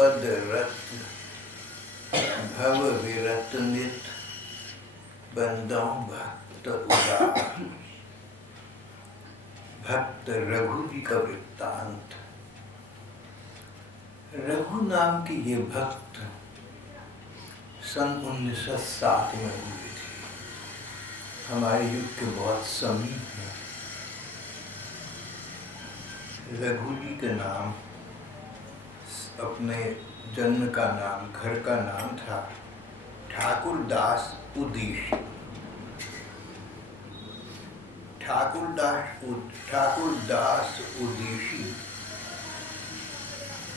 पद रत्न भव विरत नित बंदों भक्त उदार। भक्त रघु जी का वृत्तांत। रघु नाम के ये भक्त सन 1907 में हुए थे। हमारे युग के बहुत समीप हैं। रघु जी का नाम अपने जन्म का नाम, घर का नाम था ठाकुर दास उदेशी। ठाकुर दास उदेशी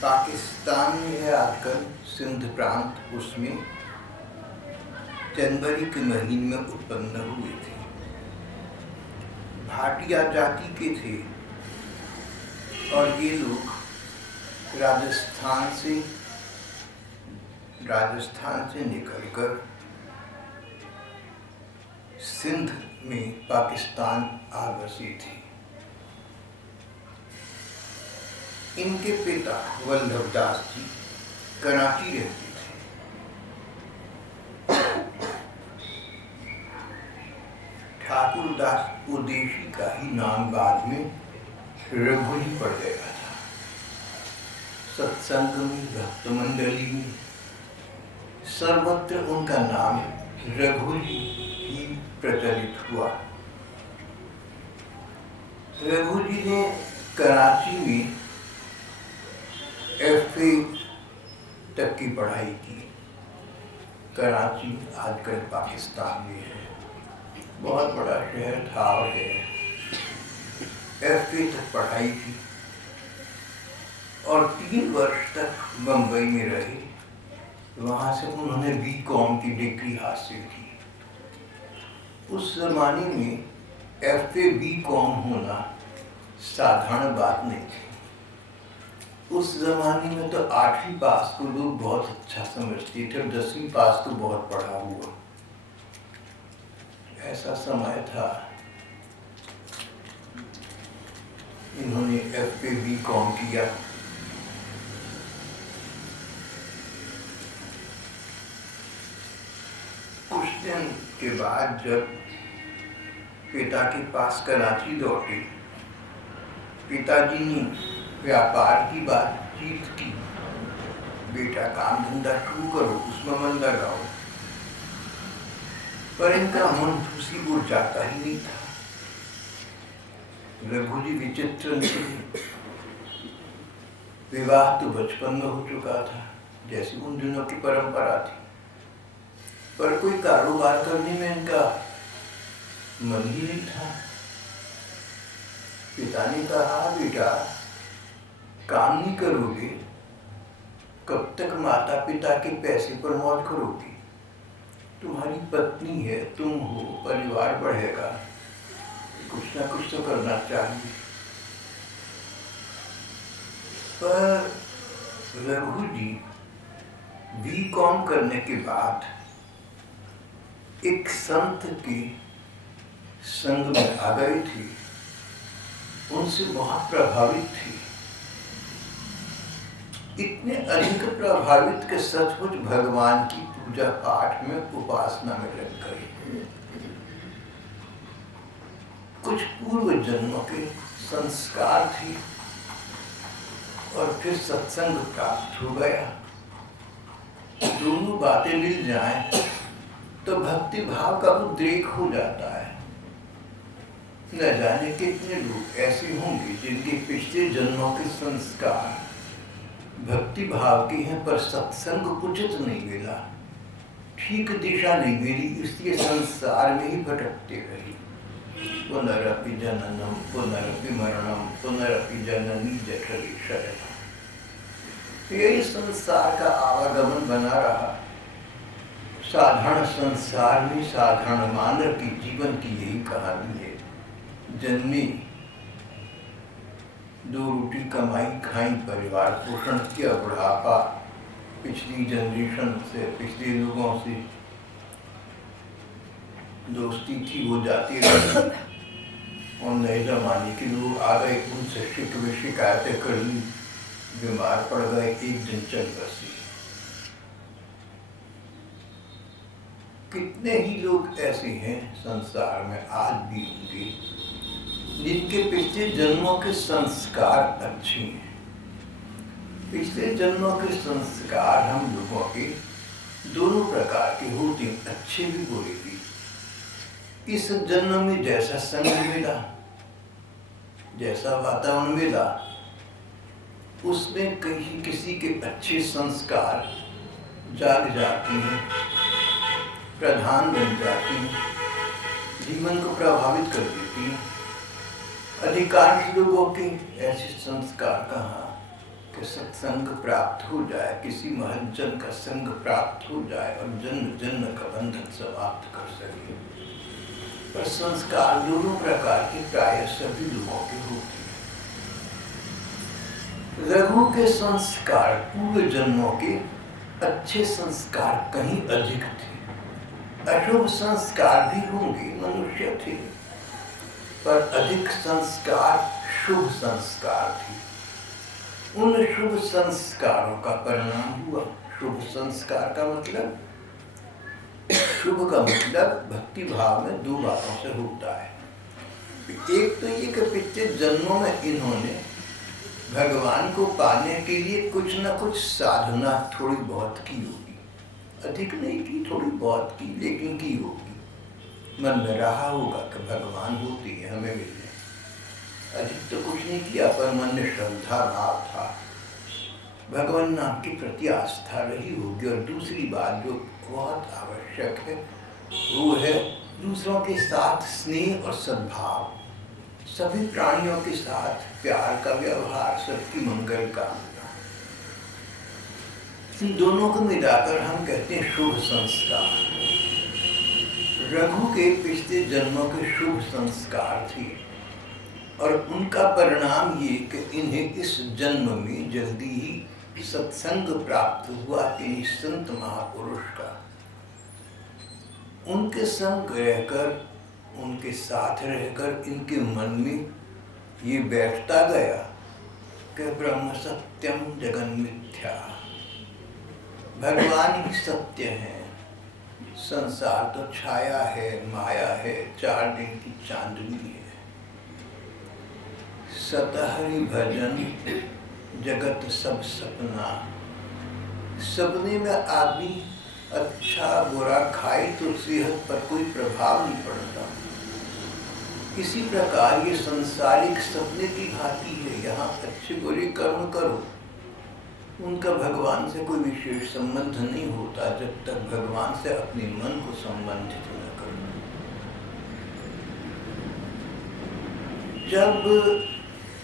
पाकिस्तान में है आजकल, सिंध प्रांत, उसमें जनवरी के महीने में उत्पन्न हुए थे। भाटिया जाति के थे और ये लोग राजस्थान से निकलकर सिंध में पाकिस्तान आ बसे थे। इनके पिता वल्लभ दास जी कराची रहते थे। ठाकुर दास उदेशी का ही नाम बाद में रघु जी पड़ गया था। सत्संग में, भक्त मंडली में सर्वत्र उनका नाम रघु जी ही प्रचलित हुआ। रघु जी ने कराची में FA तक की पढ़ाई की। कराची आजकल पाकिस्तान में है, बहुत बड़ा शहर था और है। FA तक पढ़ाई की और 3 वर्ष तक बम्बई में रहे। वहाँ से उन्होंने BCom की डिग्री हासिल की। उस जमाने में FA BCom होना साधारण बात नहीं थी। उस जमाने में तो 8वीं पास को लोग बहुत अच्छा समझते थे, 10वीं पास को बहुत पढ़ा हुआ, ऐसा समय था। इन्होंने FA BCom किया। कुछ दिन के बाद जब पिता के पास कराची लौटे, पिताजी ने व्यापार की बातचीत की, बेटा काम धंधा शुरू करो, उसमें मन लगाओ। पर इनका मन उसी ओर जाता ही नहीं था। रघु जी विचित्र थे। विवाह तो बचपन में हो चुका था, जैसे उन दिनों की परंपरा थी, पर कोई कारोबार करने में इनका मन ही नहीं था। पिता ने कहा, बेटा काम नहीं करोगे, कब तक माता पिता के पैसे पर मौज करोगे? तुम्हारी पत्नी है, तुम हो, परिवार बढ़ेगा, कुछ ना कुछ तो करना चाहिए। पर रघु जी BCom करने के बाद एक संत के संग में आ गए थे, उनसे बहुत प्रभावित थे। इतने अधिक प्रभावित के सचमुच भगवान की पूजा पाठ में, उपासना में लग गए। कुछ पूर्व जन्मों के संस्कार थे और फिर सत्संग प्राप्त हो गया। दोनों बातें मिल जाएं तो भक्ति भाव का उद्रेक हो जाता है। न जाने कितने लोग ऐसे होंगे जिनके पिछले जन्मों के संस्कार भक्ति भाव के हैं, पर सत्संग उचित नहीं मिला, ठीक दिशा नहीं मिली, इसलिए संसार में ही भटकते रहे। पुनरपि जननम पुनरपि मरणम पुनरपि जननी जठरे शरणम। यही संसार का आवागमन बना रहा। साधारण संसार में साधारण मानव की जीवन की यही कहानी है। जन्मे, 2 रोटी कमाई खाई, परिवार पोषण किया, बुढ़ापा पिछली जनरेशन से, पिछले लोगों से दोस्ती थी, वो जाती रही और नए जमाने के लोग आ गए, उनसे शिकायतें कर ली, बीमार पड़ गए, एक दिन चल बसी। कितने ही लोग ऐसे हैं संसार में आज भी होंगे जिनके पिछले जन्मों के संस्कार अच्छे हैं। पिछले जन्मों के संस्कार हम लोगों के दोनों प्रकार के होते हैं, अच्छे भी बुरे भी। इस जन्म में जैसा संग मिला, जैसा वातावरण मिला, उसमें कहीं किसी के अच्छे संस्कार जाग जाती हैं, प्रधान बन जाती हैं, जीवन को प्रभावित कर देती हैं। अधिकांश लोगों के ऐसे संस्कार कहाँ कि सत्संग प्राप्त हो जाए, किसी महंत जन का संग प्राप्त हो जाए और जन्म जन्म का बंधन समाप्त कर सके। पर संस्कार दोनों प्रकार के प्राय सभी लोगों के होते हैं। रघु के संस्कार पूर्व जन्मों के अच्छे संस्कार कहीं अधिक थे। अशुभ संस्कार भी होंगे, मनुष्य थे, पर अधिक संस्कार शुभ संस्कार थे। उन शुभ संस्कारों का परिणाम हुआ। शुभ संस्कार का मतलब, शुभ का मतलब भक्ति भाव में दो बातों से होता है। एक तो ये कि पिछले जन्मों में इन्होंने भगवान को पाने के लिए कुछ न कुछ साधना थोड़ी बहुत की होगी, अधिक नहीं की, थोड़ी बहुत की, लेकिन की होगी। मन में रहा होगा कि भगवान होती है, हमें मिल जाए। अधिक तो कुछ नहीं किया, पर मन में श्रद्धा भाव था, भगवान नाम के प्रति आस्था रही होगी। और दूसरी बात जो बहुत आवश्यक है वो है दूसरों के साथ स्नेह और सद्भाव, सभी प्राणियों के साथ प्यार का व्यवहार, सबकी मंगल कामना। इन दोनों को मिलाकर हम कहते हैं शुभ संस्कार। रघु के पिछले जन्मों के शुभ संस्कार थे और उनका परिणाम ये कि इन्हें इस जन्म में जल्दी ही सत्संग प्राप्त हुआ कि संत महापुरुष का। उनके संग रहकर, उनके साथ रहकर इनके मन में ये बैठता गया कि ब्रह्म सत्यम जगन मिथ्या, भगवान ही सत्य है, संसार तो छाया है, माया है, 4 दिन की चांदनी है। सतहरि भजन जगत सब सपना, सपने में आदमी अच्छा बुरा खाए तो सेहत पर कोई प्रभाव नहीं पड़ता। इसी प्रकार ये संसारिक सपने की भांति है। यहाँ अच्छे बुरे कर्म करो, उनका भगवान से कोई विशेष संबंध नहीं होता जब तक भगवान से अपने मन को संबंधित न करो। जब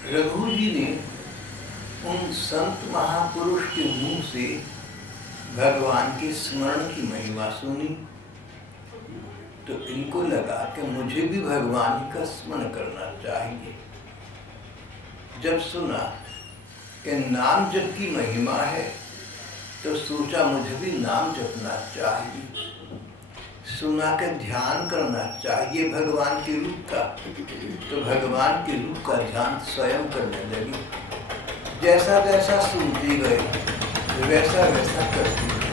रघु जी ने उन संत महापुरुष के मुंह से भगवान के स्मरण की महिमा सुनी तो इनको लगा कि मुझे भी भगवान का स्मरण करना चाहिए। जब सुना कि नाम जप की महिमा है तो सोचा मुझे भी नाम जपना चाहिए। सुना के ध्यान करना चाहिए भगवान के रूप का, तो भगवान के रूप का ध्यान स्वयं करने लगी। जैसा जैसा सुनते गए वैसा वैसा करते गए।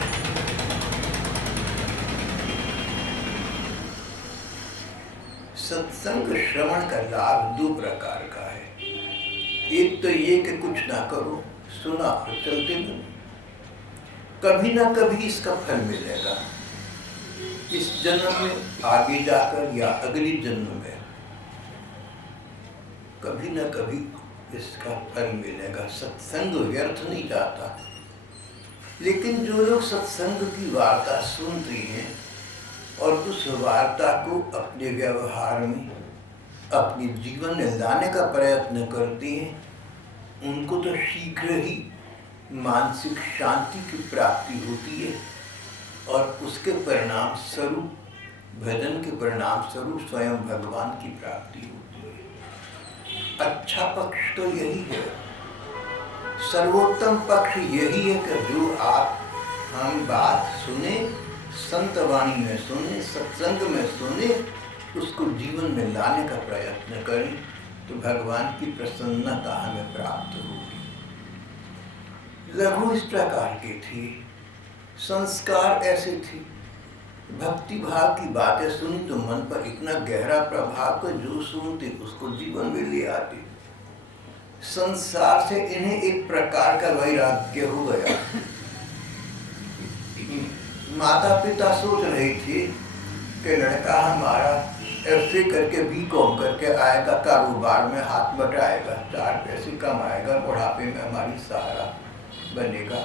सत्संग श्रवण का लाभ 2 प्रकार का है। एक तो ये कि कुछ ना करो, सुना और चलते बनो, कभी ना कभी इसका फल मिलेगा। इस जन्म में, आगे जाकर या अगली जन्म में कभी ना कभी इसका फल मिलेगा। सत्संग व्यर्थ नहीं जाता। लेकिन जो लोग सत्संग की वार्ता सुनते हैं और उस वार्ता को अपने व्यवहार में, अपने जीवन में लाने का प्रयत्न करते हैं, उनको तो शीघ्र ही मानसिक शांति की प्राप्ति होती है और उसके परिणाम स्वरूप, भजन के परिणाम स्वरूप स्वयं भगवान की प्राप्ति होती है। अच्छा पक्ष तो यही है, सर्वोत्तम पक्ष यही है कि जो हम बात सुने, संत वाणी में सुने, सत्संग में सुने, उसको जीवन में लाने का प्रयत्न करें तो भगवान की प्रसन्नता हमें प्राप्त होगी। रघु इस प्रकार की थी, संस्कार ऐसे थे, भक्ति भाव की बातें सुनी तो मन पर इतना गहरा प्रभाव को जो सुनते उसको जीवन में ले आते। संसार से इन्हें एक प्रकार का वैराग्य हो गया। माता पिता सोच रहे थे कि लड़का हमारा ऐसे करके B.Com करके आएगा, कारोबार में हाथ बटाएगा, 4 पैसे कमाएगा, बुढ़ापे में हमारी सहारा बनेगा।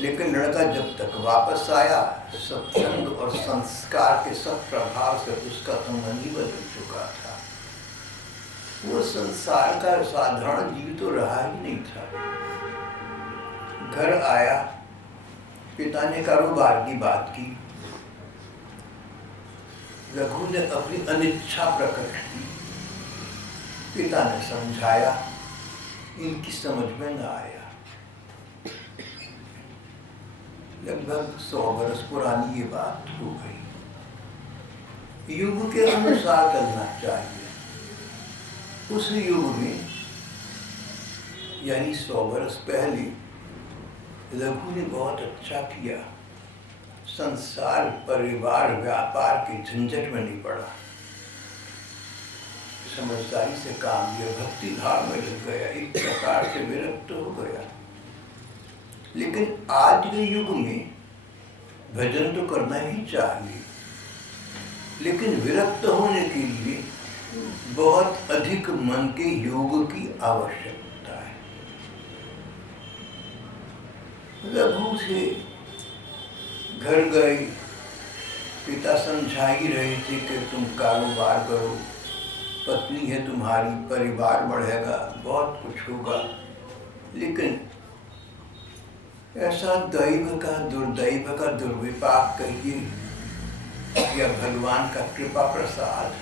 लेकिन लड़का जब तक वापस आया, सत्संग और संस्कार के सब प्रभाव से उसका तो मन ही बदल चुका था। वो संसार का साधारण जीव तो रहा ही नहीं था। घर आया, पिता ने कारोबार की बात की, रघु ने अपनी अनिच्छा प्रकट की, पिता ने समझाया, इनकी समझ में न आया। लगभग 100 वर्ष पुरानी ये बात हो गई। युग के अनुसार चलना चाहिए। उस युग में यानी 100 वर्ष पहले रघु ने बहुत अच्छा किया, संसार परिवार व्यापार के झंझट में नहीं पड़ा, समझदारी से काम लिया, भक्ति भाव में लग गया, एक प्रकार से विरक्त हो गया। लेकिन आज के युग में भजन तो करना ही चाहिए, लेकिन विरक्त होने के लिए बहुत अधिक मन के योग की आवश्यकता है। रघु से घर गए, पिता समझा ही रहे थे कि तुम कारोबार करो, पत्नी है तुम्हारी, परिवार बढ़ेगा, बहुत कुछ होगा। लेकिन ऐसा दैव का दुर्दैव का दुर्विपाक कहिए या भगवान का कृपा प्रसाद,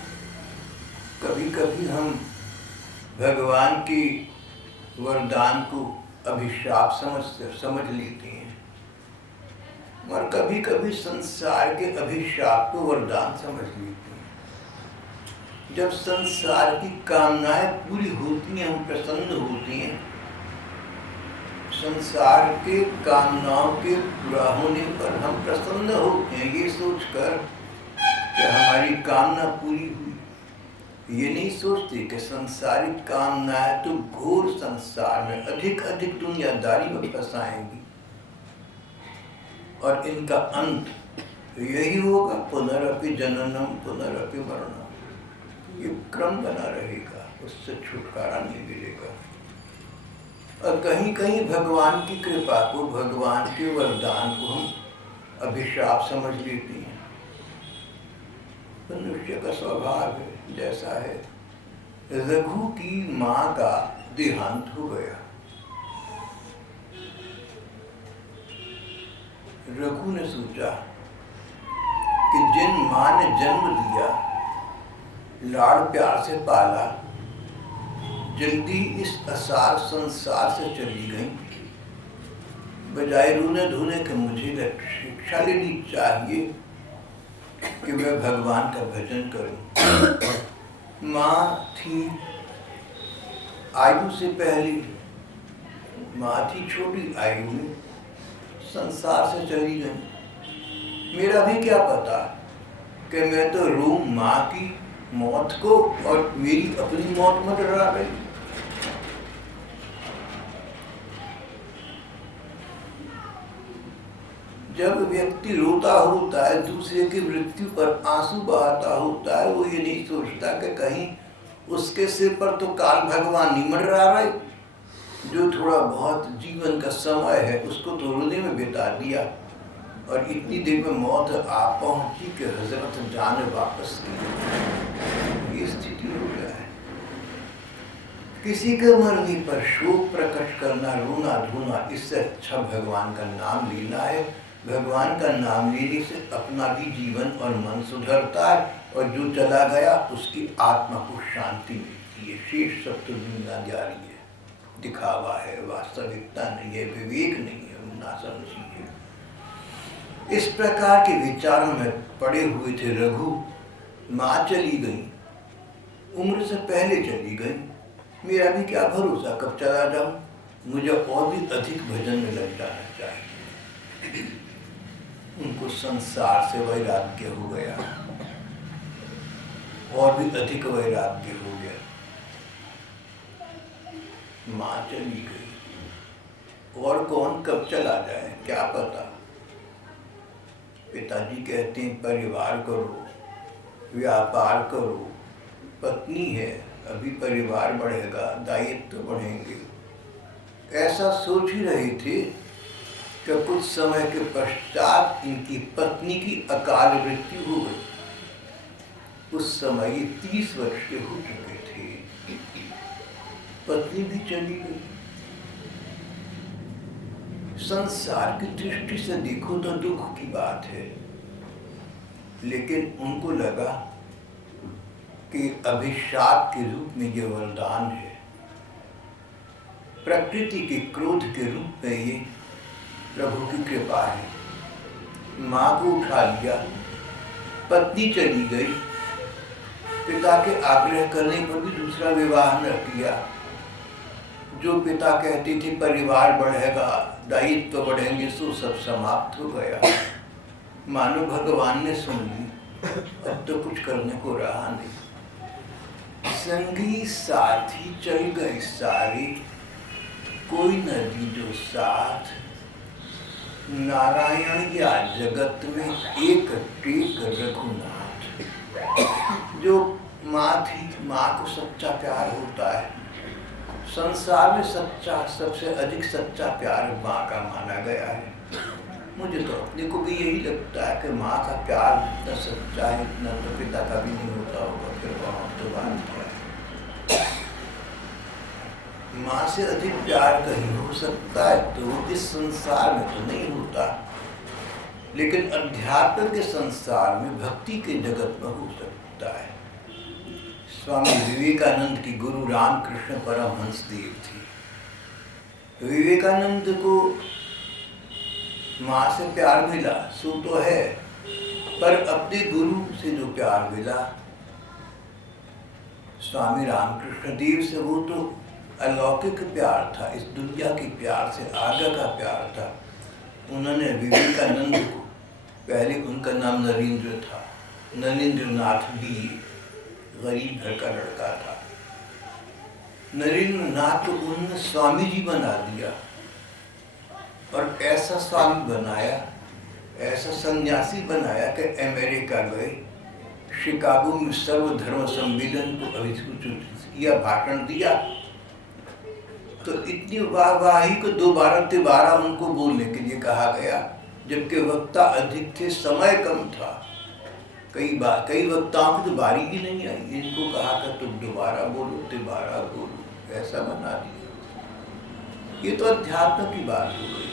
कभी कभी हम भगवान के वरदान को अभिशाप समझ लेते हैं, और कभी कभी संसार के अभिशाप को वरदान समझ लेते हैं। जब संसार की कामनाएं पूरी होती हैं, हम प्रसन्न होते हैं। संसार के कामनाओं के पूरा होने पर हम प्रसन्न होते हैं, ये सोचकर कि हमारी कामना पूरी हुई। ये नहीं सोचते कि संसारिक कामनाएं तो घोर संसार में अधिक अधिक दुनियादारी में फंसाएंगी और इनका अंत यही होगा, पुनरपि जननम पुनरपि मरणम। ये क्रम बना रहेगा, उससे छुटकारा नहीं मिलेगा। और कहीं कहीं भगवान की कृपा को, भगवान के वरदान को हम अभिशाप समझ लेते हैं। मनुष्य का स्वभाव है, जैसा है। रघु की माँ का देहांत हो गया। रघु ने सोचा कि जिन माँ ने जन्म दिया, लाड़ प्यार से पाला, जल्दी इस असार संसार से चली गई, बजाय रोने धोने के मुझे शिक्षा लेनी चाहिए कि मैं भगवान का भजन करूं। माँ थी आयु से पहले, माँ थी छोटी आयु में, संसार से चली गई। मेरा भी क्या पता कि मैं तो रो माँ की मौत को और मेरी अपनी मौत में डरा गई। जब व्यक्ति रोता होता है, दूसरे की मृत्यु पर आंसू बहाता होता है, वो ये नहीं सोचता कि कहीं उसके सिर पर तो काल भगवान नहीं मंडरा रहे, जो थोड़ा बहुत जीवन का समय है उसको तो रोने में बिता दिया और इतनी देर में मौत आ पहुंची कि हजरत जान वापस की। ये स्थिति हो गया है। किसी के मरने पर शोक प्रकट करना, रोना धोना, इससे अच्छा भगवान का नाम लेना है। भगवान का नाम लेने से अपना भी जीवन और मन सुधरता है, और जो चला गया उसकी आत्मा को शांति मिलती है। शेष सब तो दुनियादारी है, दिखावा है, वास्तविकता नहीं है, विवेक नहीं है, नासमझी है। इस प्रकार के विचारों में पड़े हुए थे रघु। माँ चली गई, उम्र से पहले चली गई, मेरा भी क्या भरोसा कब चला जाऊं। मुझे और भी अधिक भजन में लग जाना चाहिए। उनको संसार से वैराग्य हो गया, और भी अधिक वैराग्य हो गया। माँ चली गई, और कौन कब चला जाए क्या पता। पिताजी कहते हैं परिवार करो, व्यापार करो, पत्नी है, अभी परिवार बढ़ेगा, दायित्व बढ़ेंगे। ऐसा सोच ही रहे थे कि कुछ समय के पश्चात इनकी पत्नी की अकाल मृत्यु हो गई। उस समय ये 30 वर्ष के हो चुके थे, पत्नी भी चली गई। संसार की दृष्टि से देखो तो दुख की बात है, लेकिन उनको लगा कि अभिशाप के रूप में ये वरदान है, प्रकृति के क्रोध के रूप में ये प्रभु की कृपा है। माँ को उठा लिया, पत्नी चली गई, पिता के आग्रह करने पर भी दूसरा विवाह न किया। जो पिता कहते थे परिवार बढ़ेगा, दायित्व बढ़ेंगे, सो सब समाप्त हो गया। मानो भगवान ने सुन ली, अब तो कुछ करने को रहा नहीं। संगी साथी चल गए सारे, कोई नदी जो साथ, नारायण या जगत में एक टेक रघुनाथ। जो माँ थी, माँ को सच्चा प्यार होता है। संसार में सच्चा, सबसे अधिक सच्चा प्यार माँ का माना गया है। मुझे तो अपने को भी यही लगता है कि माँ का प्यार इतना सच्चा है, इतना तो पिता का भी नहीं होता होगा, फिर वहाँ तो बात क्या है। माँ से अधिक प्यार कहीं हो सकता है तो इस संसार में तो नहीं होता, लेकिन अध्यात्म के संसार में, भक्ति के जगत में हो सकता है। स्वामी विवेकानंद की गुरु रामकृष्ण परमहंस देव थे। विवेकानंद को माँ से प्यार मिला सो तो है, पर अपने गुरु से जो प्यार मिला स्वामी रामकृष्ण देव से, वो तो अलौकिक प्यार था, इस दुनिया के प्यार से आगे का प्यार था। उन्होंने विवेकानंद को, पहले उनका नाम नरेंद्र था, नरेंद्रनाथ भी, गरीब घर का लड़का था। नरेंद्रनाथ को उन्होंने स्वामी जी बना दिया, और ऐसा स्वामी बनाया, ऐसा सन्यासी बनाया कि अमेरिका गए, शिकागो में सर्वधर्म सम्मेलन को अभिसूचित किया, भाषण दिया, तो इतनी वाहवाही को दोबारा उनको बोलने के लिए कहा गया, जबकि वक्ता अधिक थे, समय कम था। कई वक्ताओं की तो बारी भी नहीं आई, इनको कहा था तुम दोबारा बोलो, ऐसा बना दिया। ये तो अध्यात्म की बात हो गई।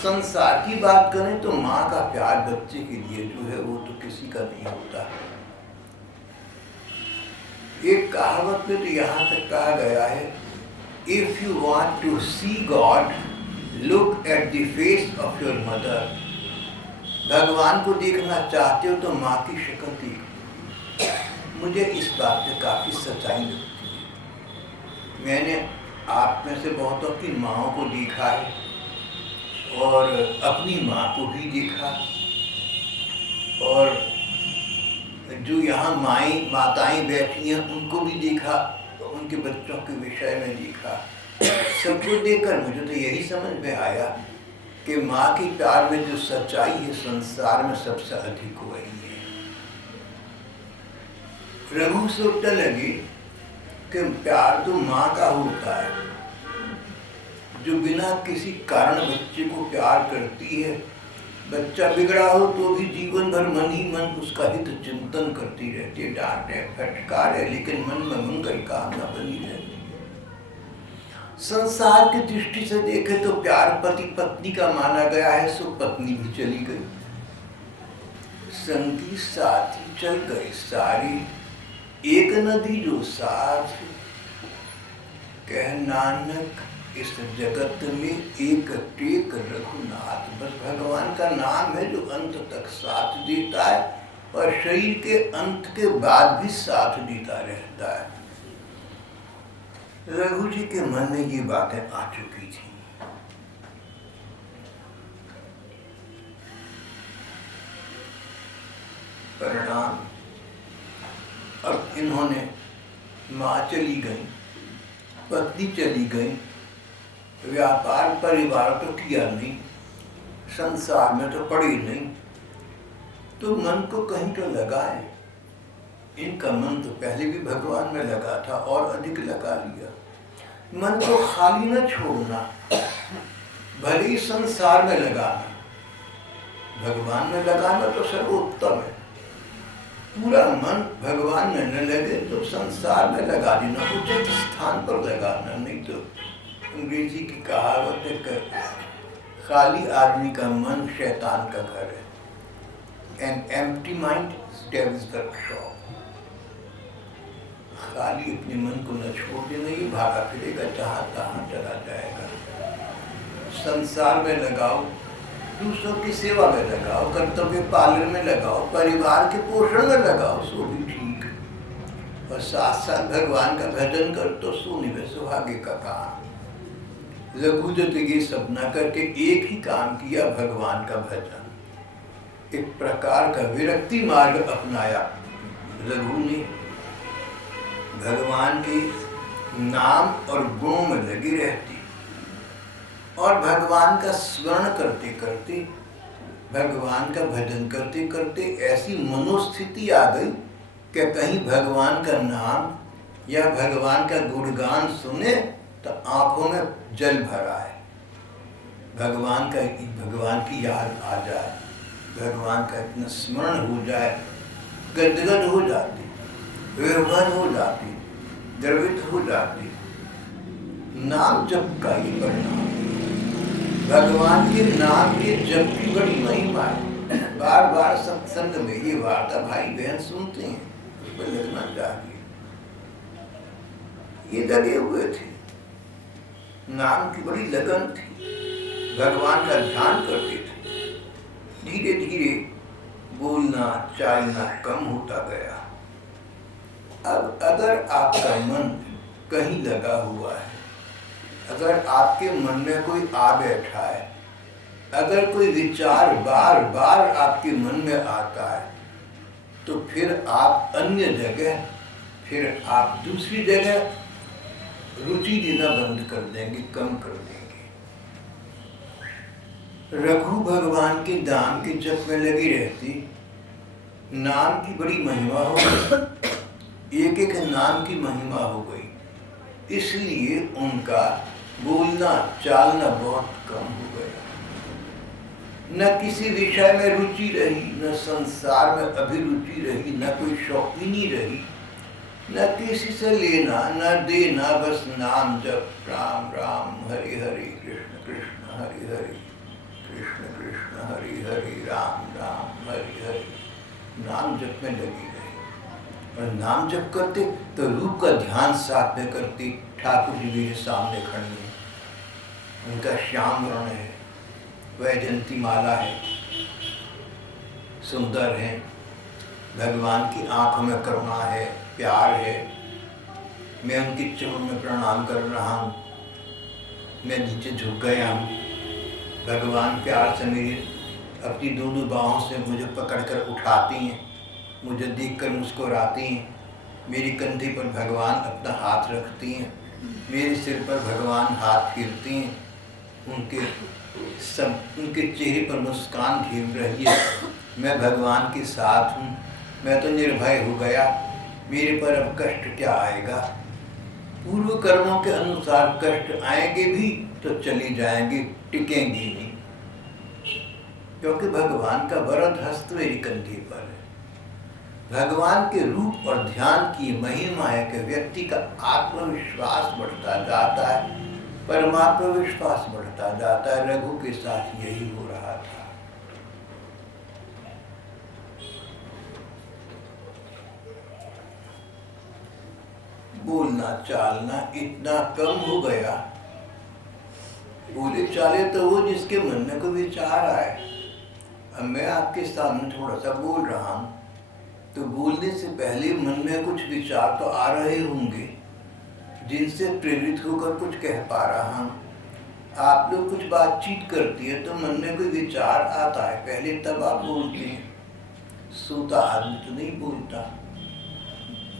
संसार की बात करें तो माँ का प्यार बच्चे के लिए जो है वो तो किसी का नहीं होता। एक कहावत में तो यहाँ तक कहा गया है, if you want to see God, look at the face of your mother. भगवान को देखना चाहते हो तो माँ की शक्ल देखो। मुझे इस बात में काफ़ी सच्चाई लगती है। मैंने आप में से बहुतों की माँओं को देखा है, और अपनी माँ को भी देखा, और जो यहाँ माताएं बैठी हैं उनको भी देखा, उनके बच्चों के विषय में देखा। सबको देखकर मुझे तो यही समझ में आया कि माँ के प्यार में जो सच्चाई है संसार में सबसे अधिक वही है। रघु सोचने लगे कि प्यार तो माँ का होता है, जो बिना किसी कारण बच्चे को प्यार करती है। बच्चा बिगड़ा हो तो भी जीवन भर मन ही मन उसका हित चिंतन करती रहती है, डांटे फटकारे, लेकिन मन में मंगल कामना बनी रहती है। संसार की दृष्टि से देखे तो प्यार पति पत्नी का माना गया है, सो पत्नी भी चली गई। संगी साथी चल गए सारी, एक नदी जो साथ, कह नानक इस जगत में एक टेक रघुनाथ। बस भगवान का नाम है जो अंत तक साथ देता है, और शरीर के अंत के बाद भी साथ देता रहता है। रघु जी के मन में ये बातें आ चुकी थी। परिणाम, अब इन्होंने माँ चली गई, पत्नी चली गई, व्यापार परिवार तो किया नहीं, संसार में तो पड़ी नहीं, तो मन को कहीं तो लगाए। इनका मन तो पहले भी भगवान में लगा था और अधिक लगा लिया। मन को खाली न छोड़ना, भले ही संसार में लगाना, भगवान में लगाना तो सर्वोत्तम है। पूरा मन भगवान में न लगे तो संसार में लगा देना, उचित स्थान पर लगाना। नहीं तो अंग्रेजी की कहावत है, खाली आदमी का मन शैतान का घर है। An empty mind steals the shop. खाली अपने मन को न छोड़ देना, ये भागा फिरेगा, जहाँ तहाँ चला जाएगा। संसार में लगाओ, दूसरों की सेवा में लगाओ, कर्तव्य पालन में लगाओ, परिवार के पोषण में लगाओ, सो भी ठीक। और साथ साथ भगवान का भजन कर तो सो निवे सुहागे का काम। रघुदत्त ये सपना करके एक ही काम किया, भगवान का भजन। एक प्रकार का विरक्ति मार्ग अपनाया रघु ने। भगवान के नाम और गुणों में लगी रहती और भगवान का स्मरण करते करते, भगवान का भजन करते करते ऐसी मनोस्थिति आ गई कि कहीं भगवान का नाम या भगवान का गुणगान सुने तो आंखों में जल भर आए, भगवान की याद आ जाए, भगवान का इतना स्मरण हो जाए, गदगद हो जाती, विह्वल हो जाती, द्रवित हो जाती। नाम जप का ये परिणाम, भगवान के नाम के जप की बड़ी महिमा है। बार बार सत्संग में ये वार्ता भाई बहन सुनते हैं, उस पर लगना चाहिए। ये लगे हुए थे, नाम की बड़ी लगन थी, भगवान का ध्यान करते थे। धीरे धीरे बोलना चालना कम होता गया। अब अगर आपका मन कहीं लगा हुआ है, अगर आपके मन में कोई आ बैठा है, अगर कोई विचार बार बार आपके मन में आता है, तो फिर आप अन्य जगह, फिर आप दूसरी जगह रुचि देना बंद कर देंगे, कम कर देंगे। रघु भगवान के नाम के जप में लगी रहती, नाम की बड़ी महिमा हो गई, एक एक नाम की महिमा हो गई, इसलिए उनका बोलना चालना बहुत कम हो गया। न किसी विषय में रुचि रही, न संसार में अभिरुचि रही, न कोई शौकीनी रही, न किसी से लेना न देना, बस नाम जप, राम राम हरि हरि, कृष्ण कृष्ण हरि हरि, कृष्ण कृष्ण हरि हरि, राम राम हरि हरि। नाम जप में लगी रही और नाम जप करते तो रूप का ध्यान साथ में करती। ठाकुर जी मेरे सामने खड़े हैं, उनका श्याम वर्ण है, वैजयंती माला है, सुंदर है, भगवान की आंखों में करुणा है, प्यार है। मैं उनके चरणों में प्रणाम कर रहा हूँ, मैं नीचे झुक गया हूँ। भगवान प्यार से मेरी अपनी दोनों बाहों से मुझे पकड़कर उठाती हैं, मुझे देखकर मुस्कुराती हैं, मेरी कंधे पर भगवान अपना हाथ रखती हैं, मेरे सिर पर भगवान हाथ फेरती हैं। उनके चेहरे पर मुस्कान घेर रही है। मैं भगवान के साथ हूँ, मैं तो निर्भय हो गया, मेरे पर अब कष्ट क्या आएगा। पूर्व कर्मों के अनुसार कष्ट आएंगे भी तो चले जाएंगे, टिकेंगे नहीं, क्योंकि भगवान का वरद हस्त मेरी कंधे पर है। भगवान के रूप और ध्यान की महिमा है कि व्यक्ति का आत्मविश्वास बढ़ता जाता है, परमात्मा विश्वास बढ़ता जाता है। रघु के साथ यही हो रहा था। बोलना चालना इतना कम हो गया, बोले चाले तो वो जिसके मन में कोई विचार आए। अब मैं आपके सामने थोड़ा सा बोल रहा हूँ, तो बोलने से पहले मन में कुछ विचार तो आ रहे होंगे, जिनसे प्रेरित होकर कुछ कह पा रहा हूँ। आप लोग कुछ बातचीत करती है तो मन में कोई विचार आता है, पहले तब आप बोलते हैं। सोता आदमी तो नहीं बोलता,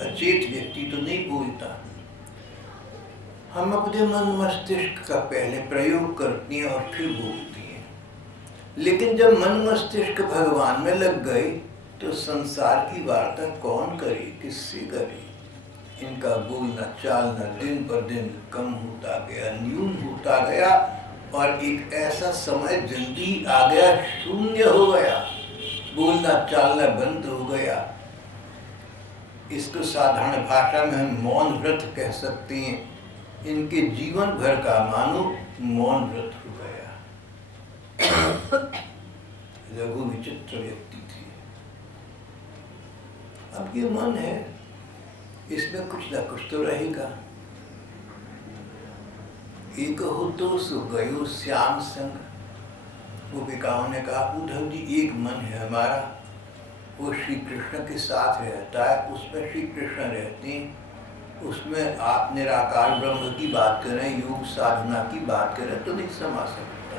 अचेत व्यक्ति तो नहीं बोलता। हम अपने मन मस्तिष्क का पहले प्रयोग करती हैं और फिर बोलती हैं। लेकिन जब मन मस्तिष्क भगवान में लग गए तो संसार की वार्ता कौन करे, किससे करे। इनका बोलना चालना दिन पर दिन कम होता गया, न्यून होता गया और एक ऐसा समय जल्दी आ गया, शून्य हो गया, बोलना चालना बंद हो गया। इसको साधारण भाषा में हम मौन व्रत कह सकते हैं। इनके जीवन भर का मानो मौन व्रत हो गया। रघु विचित्र व्यक्ति थी। अब ये मन है, इसमें कुछ ना कुछ तो रहेगा। एक हो तो सो गयो श्याम संग। गोपिकाओं ने कहा, उद्धव जी एक मन है हमारा, वो श्री कृष्ण के साथ रहता है, उसमें श्री कृष्ण रहते हैं। उसमें आप निराकार ब्रह्म की बात करें, योग साधना की बात करें तो नहीं समा सकता।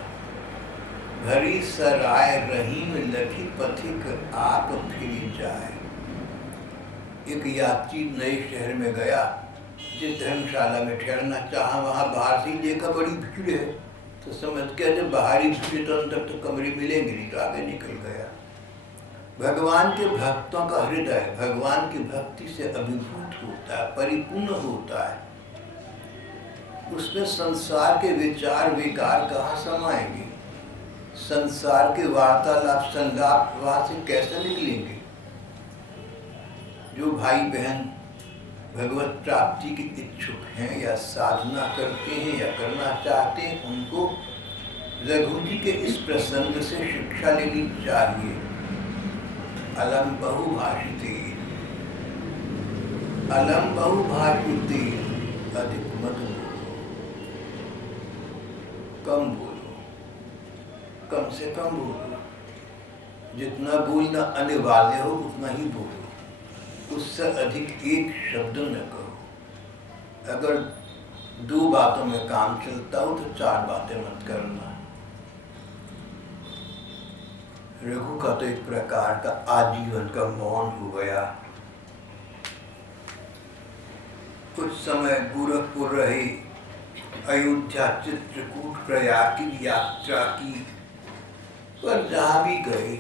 भरी सराय रहीम लखी पथिक आप फिर जाए। एक यात्री नए शहर में गया, जिस धर्मशाला में ठहरना चाहा वहां बाहर से ही देखा बड़ी भीड़ है, तो समझ के जब बाहरी भीड़ तो अंदर तो कमरे मिलेंगे नहीं, तो आगे निकल गया। भगवान के भक्तों का हृदय भगवान की भक्ति से अभिभूत होता है, परिपूर्ण होता है। उसमें संसार के विचार विकार कहाँ समाएंगे, संसार के वार्तालाप संलाप वहां से कैसे निकलेंगे। जो भाई बहन भगवत प्राप्ति के इच्छुक हैं या साधना करते हैं या करना चाहते हैं, उनको रघु जी के इस प्रसंग से शिक्षा लेनी चाहिए। अलम बहुभाषिते, अलम बहुभाषिते, अधिक मत बोलो, कम बोलो, कम से कम बोलो। जितना बोलना अनिवार्य हो उतना ही बोलो, उससे अधिक एक शब्द न कहो। अगर 2 बातों में काम चलता हो तो 4 बातें मत करना। रघु का तो एक प्रकार का आजीवन का मौन हो गया। कुछ समय गोरखपुर रहे, अयोध्या चित्रकूट प्रयाग की यात्रा की, पर जहाँ भी गए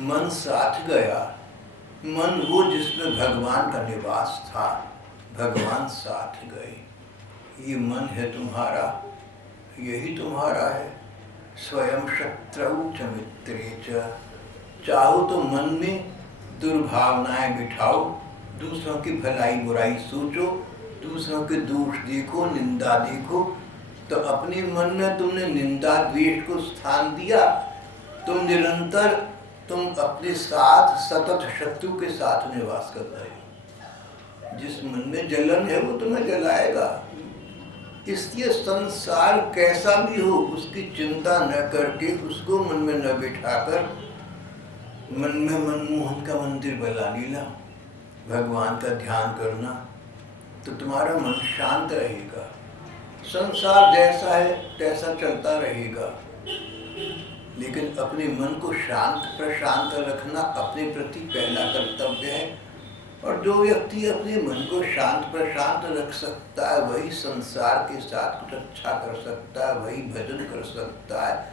मन साथ गया। मन वो जिसमें भगवान का निवास था, भगवान साथ गए। ये मन है तुम्हारा, यही तुम्हारा है। स्वयं शत्रु च मित्रे च। चाहो तो मन में दुर्भावनाएं बिठाओ, दूसरों की भलाई बुराई सोचो, दूसरों के दोष देखो, निंदा देखो, तो अपने मन में तुमने निंदा द्वेष को स्थान दिया। तुम अपने साथ सतत शत्रु के साथ निवास कर रहे हो। जिस मन में जलन है वो तुम्हें जलाएगा। इसलिए संसार कैसा भी हो उसकी चिंता न करके, उसको मन में न बिठाकर, मन में मनमोहन का मंदिर बना लेना, भगवान का ध्यान करना, तो तुम्हारा मन शांत रहेगा। संसार जैसा है तैसा चलता रहेगा, लेकिन अपने मन को शांत प्रशांत रखना अपने प्रति पहला कर्तव्य है। और जो व्यक्ति अपने मन को शांत प्रशांत रख सकता है वही संसार के साथ कुछ अच्छा कर सकता है, वही भजन कर सकता है।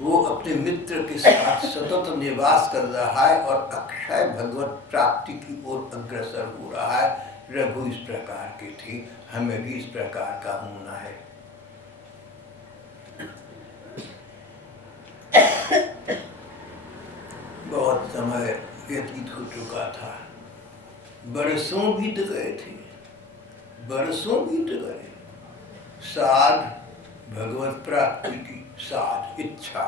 वो अपने मित्र के साथ सतत निवास कर रहा है और अक्षय भगवत प्राप्ति की ओर अग्रसर हो रहा है। रघु इस प्रकार के थे, हमें भी इस प्रकार का होना है। बहुत समय व्यतीत हो चुका था, बरसों बीत गए थे, बरसों बीत गए। साध भगवत प्राप्ति की साध, इच्छा,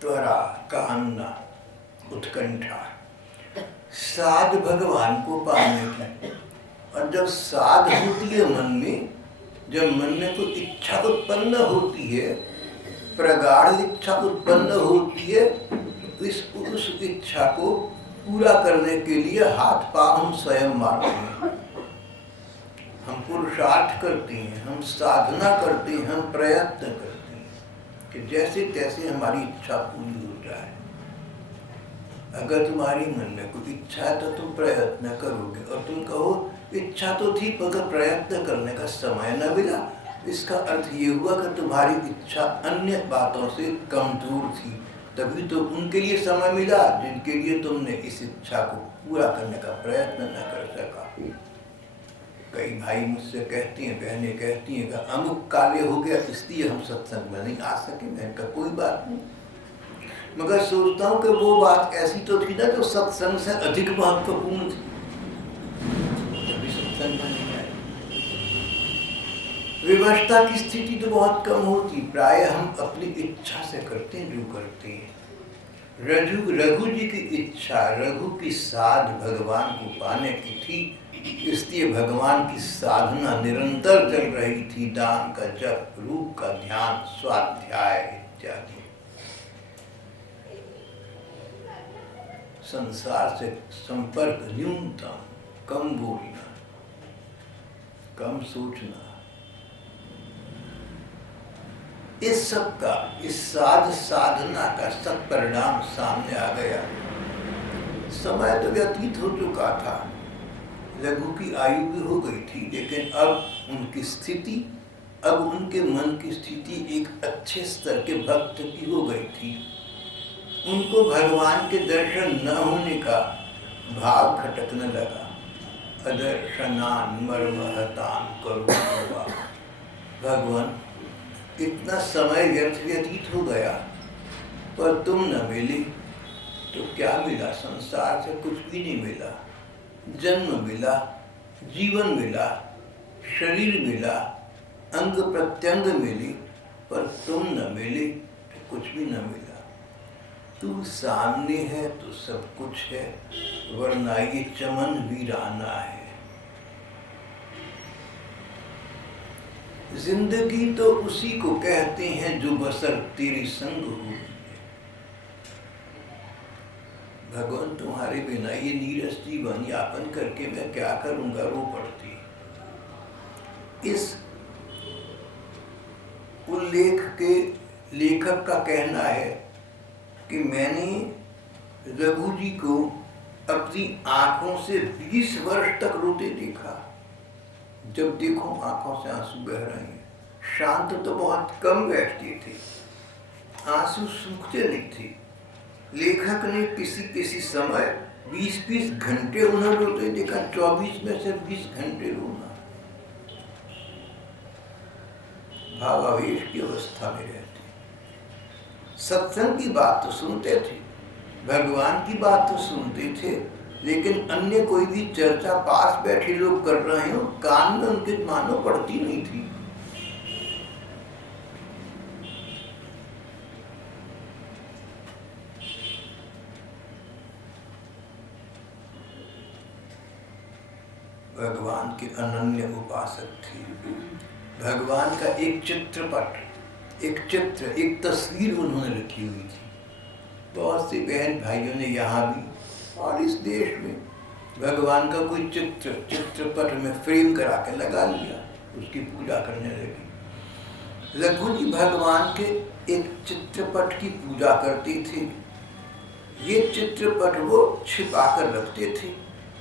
त्वरा, कामना, उत्कंठा, साध भगवान को पाने की। और जब साध होती है मन में, जब मन में कोई इच्छा उत्पन्न होती है, प्रगाढ़ इच्छा उत्पन्न होती है, उस इच्छा को पूरा करने के लिए हाथ पांव हम स्वयं मारते हैं। हम पुरुषार्थ करते हैं, हम साधना करते हैं, हम प्रयत्न करते हैं कि जैसे तैसे हमारी इच्छा पूरी हो जाए। अगर तुम्हारी मन में कोई इच्छा है तो तुम प्रयत्न करोगे, और तुम कहो इच्छा तो थी मगर प्रयत्न करने का समय न मिला, इसका अर्थ ये हुआ कि तुम्हारी इच्छा अन्य बातों से कमजोर थी, तभी तो उनके लिए समय मिला जिनके लिए तुमने इस इच्छा को पूरा करने का प्रयत्न न कर सका। कई भाई मुझसे कहती हैं, बहनें कहती हैं कि अमुक कार्य हो गया इसलिए हम सत्संग में नहीं आ सके। मैंने कहा कोई बात नहीं, मगर सोचता हूँ कि वो बात ऐसी तो थी ना जो सत्संग से अधिक महत्वपूर्ण थी, तभी सत्संग में नहीं आए। विवशता की स्थिति तो बहुत कम होती, प्राय हम अपनी इच्छा से करते हैं जो करते हैं। रघु जी की इच्छा, रघु की साध भगवान को पाने की थी, इसलिए भगवान की साधना निरंतर चल रही थी। दान का जप, रूप का ध्यान, स्वाध्याय इत्यादि। संसार से संपर्क न्यूनतम, कम बोलना, कम सोचना, इस सब का, इस साधना का सत्परिणाम सामने आ गया। समय तो व्यतीत हो चुका था, रघु की आयु भी हो गई थी, लेकिन अब उनकी स्थिति, अब उनके मन की स्थिति एक अच्छे स्तर के भक्त की हो गई थी। उनको भगवान के दर्शन न होने का भाव खटकने लगा। अदर्शनान मर्महतान करुणा, भगवान इतना समय व्यतीत हो गया पर तुम न मिली तो क्या मिला? संसार से कुछ भी नहीं मिला। जन्म मिला, जीवन मिला, शरीर मिला, अंग प्रत्यंग मिली, पर तुम न मिली तो कुछ भी न मिला। तू सामने है तो सब कुछ है, वरना ये चमन वीराना है। जिंदगी तो उसी को कहते हैं जो बसर तेरी संग हुई है। भगवान तुम्हारे बिना ये नीरस जीवन यापन करके मैं क्या करूंगा, रो पड़ती। इस उल्लेख के लेखक का कहना है कि मैंने रघु जी को अपनी आंखों से 20 वर्ष तक रोते देखा। जब देखो आंखों से आंसू बह रहे हैं। शांत तो बहुत कम बैठती थी, आंसू सूखते नहीं थे। लेखक ने किसी समय 20-20 घंटे उन्हें रोते देखा, 24 में से 20 घंटे रोना। भावावेश की अवस्था में रहते। सत्संग की बात तो सुनते थे, भगवान की बात तो सुनते थे, लेकिन अन्य कोई भी चर्चा पास बैठे लोग कर रहे हो, कान में उनके मानो पड़ती नहीं थी। भगवान के अनन्य उपासक थी। भगवान का एक चित्रपट, एक तस्वीर उन्होंने रखी हुई थी। बहुत से बहन भाइयों ने यहाँ भी और इस देश में भगवान का कोई चित्रपट में फ्रेम करा के लगा लिया, उसकी पूजा करने लगी। रघु जी भगवान के एक चित्रपट की पूजा करते थे। ये चित्रपट वो छिपा कर रखते थे,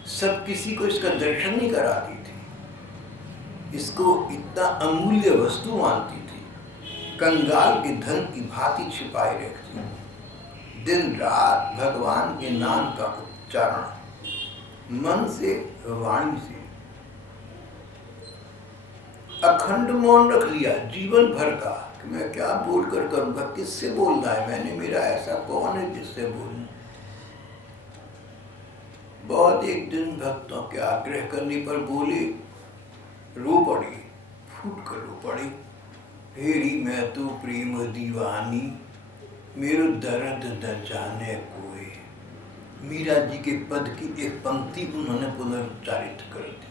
सब किसी को इसका दर्शन नहीं कराती थी। इसको इतना अमूल्य वस्तु मानती थी, कंगाल के धन की भांति छिपाए रखती। दिन रात भगवान के नाम का उच्चारण, मन से, वाणी से। अखंड मौन रख लिया जीवन भर का कि मैं क्या बोलकर करूंगा, किससे बोलना है मैंने, मेरा ऐसा कौन है जिससे बोलूं। बहुत एक दिन भक्तों के आग्रह करने पर बोले, रो पड़ी, फूट कर रो पड़ी। हेरी मैं तो प्रेम दीवानी, मेरो दर्द न जाने कोई। मीरा जी के पद की एक पंक्ति उन्होंने पुनरुच्चारित कर दी।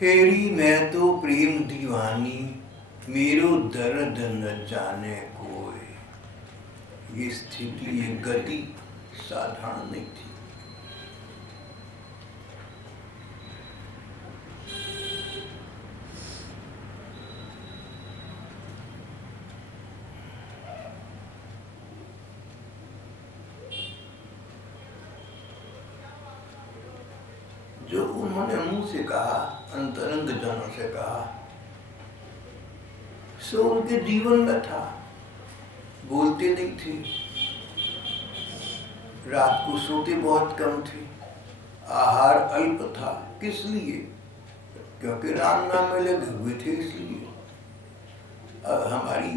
हेरी मैं तो प्रेम दीवानी, मेरो दर्द न जाने कोई। ये स्थिति, ये गति साधारण नहीं थी। जो उन्होंने मुंह से कहा, अंतरंग जनों से कहा, सो उनके जीवन में था। बोलते नहीं थे, रात को सोते बहुत कम थे, आहार अल्प था। किस लिए? क्योंकि राम नाम में लगे हुए थे, इसलिए। अब हमारी,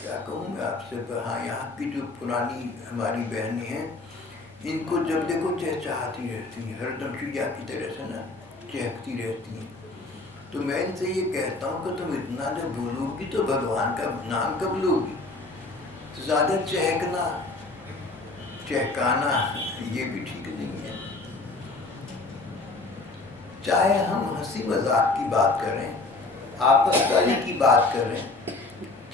क्या कहूँ मैं आपसे, हाँ, यहाँ की जो पुरानी हमारी बहनें हैं, इनको जब देखो चहचहाती रहती हैं, हरदम चिड़िया की तरह से ना चहकती रहती हैं। तो मैं इनसे ये कहता हूँ कि तुम इतना जब बोलोगी तो भगवान का नाम कब लोगी? तो ज़्यादा चहकना, चहकाना ये भी ठीक नहीं है। चाहे हम हंसी मजाक की बात करें, आपसदारी की बात करें,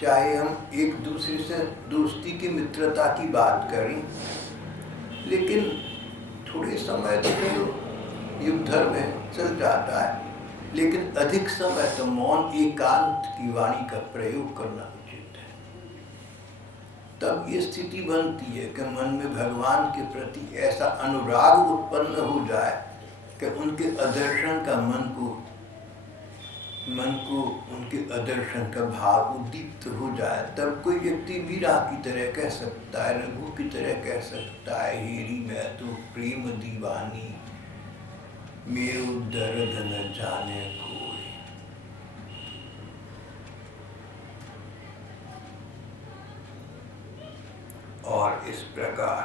चाहे हम एक दूसरे से दोस्ती की, मित्रता की बात करें, लेकिन थोड़े समय तो चलो युग धर्म में चल जाता है, लेकिन अधिक समय तो मौन एकांत की वाणी का प्रयोग करना उचित है। तब ये स्थिति बनती है कि मन में भगवान के प्रति ऐसा अनुराग उत्पन्न हो जाए कि उनके आदर्शन का मन को उनके आदर्शन का भाव उद्दीप्त हो जाए। तब कोई व्यक्ति मीरा की तरह कह सकता है, रघु की तरह कह सकता है, हेरी मैं तो प्रेम दीवानी, मेरो दर्द न जाने कोई। और इस प्रकार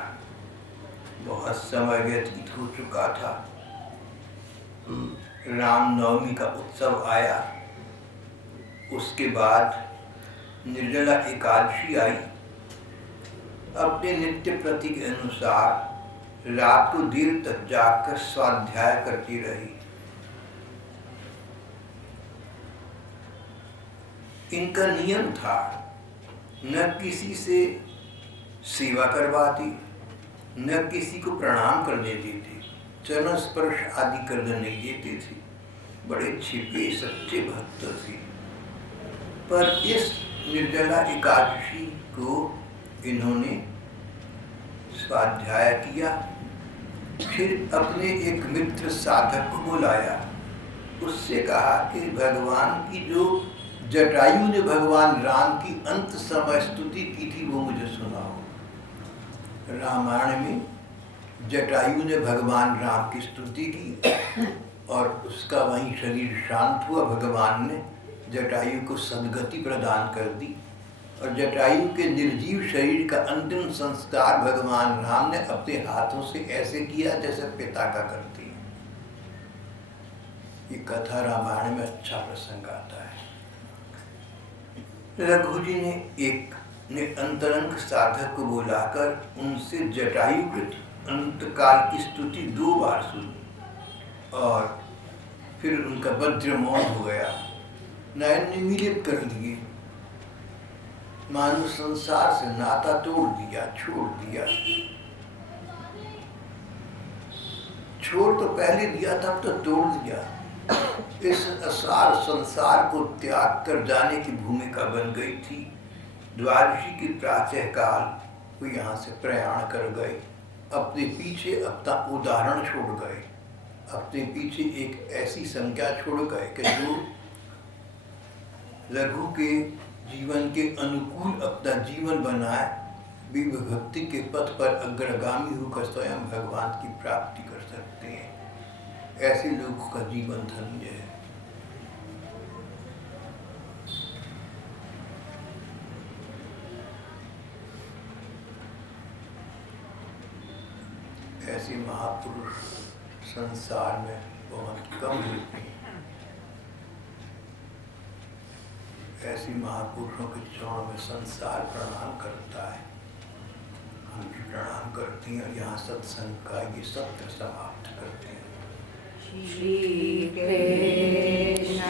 बहुत समय व्यतीत हो चुका था। रामनवमी का उत्सव आया, उसके बाद निर्जला एकादशी आई। अपने नित्य प्रति के अनुसार रात को देर तक जाकर स्वाध्याय करती रही। इनका नियम था, न किसी से सेवा करवाती, न किसी को प्रणाम करने देती, चरण स्पर्श आदि करने नहीं देते थे। बड़े छिपे सच्चे भक्त थे। पर इस निर्जला एकादशी को इन्होंने स्वाध्याय किया। फिर अपने एक मित्र साधक को बुलाया, उससे कहा कि भगवान की जो जटायु ने भगवान राम की अंत समय स्तुति की थी वो मुझे सुनाओ। रामायण में जटायु ने भगवान राम की स्तुति की और उसका वहीं शरीर शांत हुआ। भगवान ने जटायु को सद्गति प्रदान कर दी और जटायु के निर्जीव शरीर का अंतिम संस्कार भगवान राम ने अपने हाथों से ऐसे किया जैसे पिता का करते हैं। ये कथा रामायण में अच्छा प्रसंग आता है। रघु जी ने अंतरंग साधक को बुलाकर उनसे जटायु के अंतकाल की स्तुति 2 बार सुनी और फिर उनका वज्र मौन हो गया, नयन निमीलित कर लिए, मानो संसार से नाता तोड़ दिया, छोड़ दिया। छोड़ तो पहले दिया, तब तो तोड़ दिया। इस असार संसार को त्याग कर जाने की भूमिका बन गई थी। द्वादशी की प्रातः काल वो यहाँ से प्रयाण कर गए, अपने पीछे अपना उदाहरण छोड़ गए, अपने पीछे एक ऐसी संख्या छोड़ गए कि जो रघु के जीवन के अनुकूल अपना जीवन बनाए, विभु भक्ति के पथ पर अग्रगामी होकर स्वयं भगवान की प्राप्ति कर सकते हैं। ऐसे लोगों का जीवन धन्य है। ऐसे महापुरुष संसार में बहुत कम होते हैं। ऐसे महापुरुषों के चरणों में संसार प्रणाम करता है। हम भी प्रणाम करते हैं और यहाँ सत्संग का ये सत्र समाप्त करते हैं। श्री कृष्ण